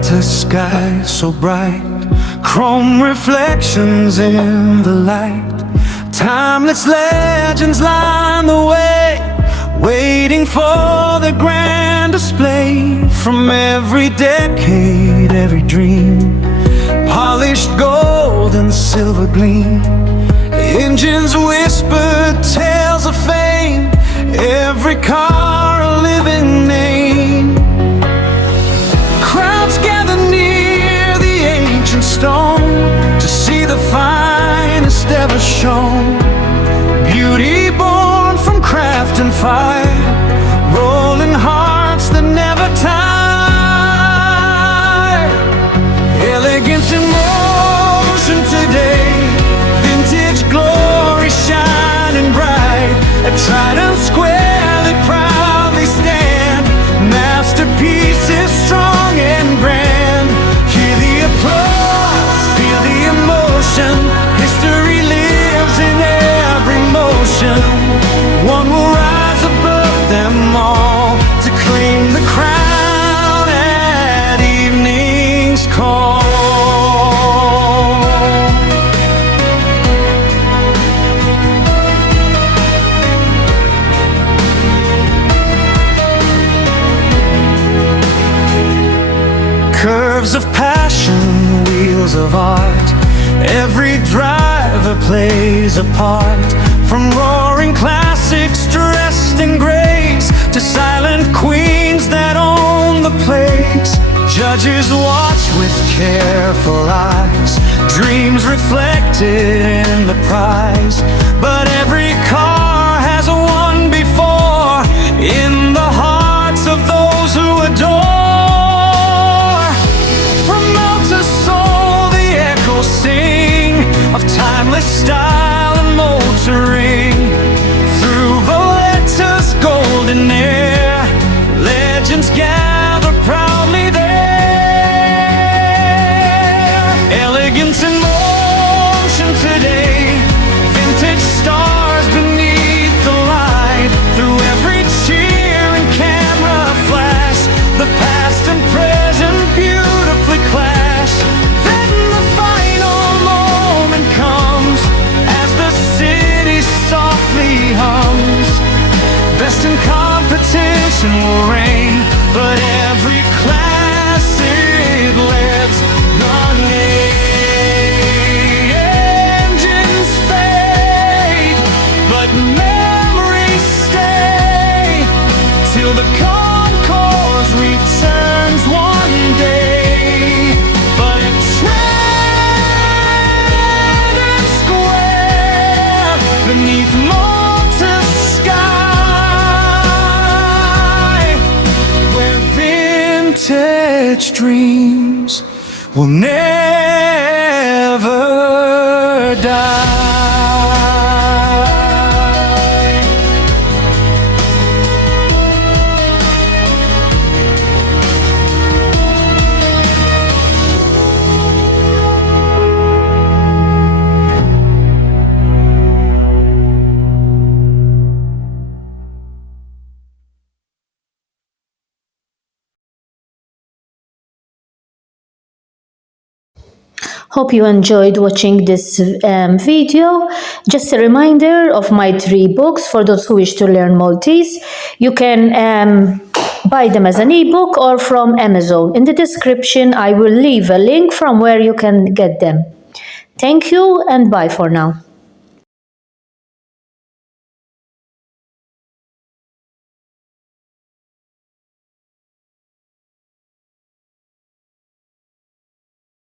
Malta sky so bright, chrome reflections in the light. Timeless legends line the way, waiting for the grand display. From every decade, every dream, polished gold and silver gleam. Engines whisper tales of fame, every car a living name. Crowds gather near the ancient stone to see the finest ever shown. Beauty born from craft and fire, rolling hearts that never tire. Elegance in motion today, vintage glory shining bright. A Trident Square that proudly stand, masterpieces strong and grand. Hear the applause, feel the emotion, history lives in every motion. One will rise above them all to claim the crown at evening's call. Curves of passion, wheels of art, every driver plays a part. From roaring classics dressed in grace to silent queens that own the place. Judges watch with careful eyes, dreams reflected in the prize. But every car has won before in the hearts of those who adore. From Malta's soul the echoes sing of timeless style and motoring. Through Valletta's golden air, legends gather proudly there. Elegance in motion today, vintage stars beneath the light. Through every cheer and camera flash, the past and present beautifully clash. Then the final moment comes as the city softly hums. Best in competition will reign, but every classic lives long. Engines fade, but memories stay till the concourse returns one day. But a Trident Square beneath Malta's sky, where vintage dreams will never die. Hope you enjoyed watching this video. Just a reminder of my 3 books for those who wish to learn Maltese. You can buy them as an ebook or from Amazon. In the description, I will leave a link from where you can get them. Thank you and bye for now.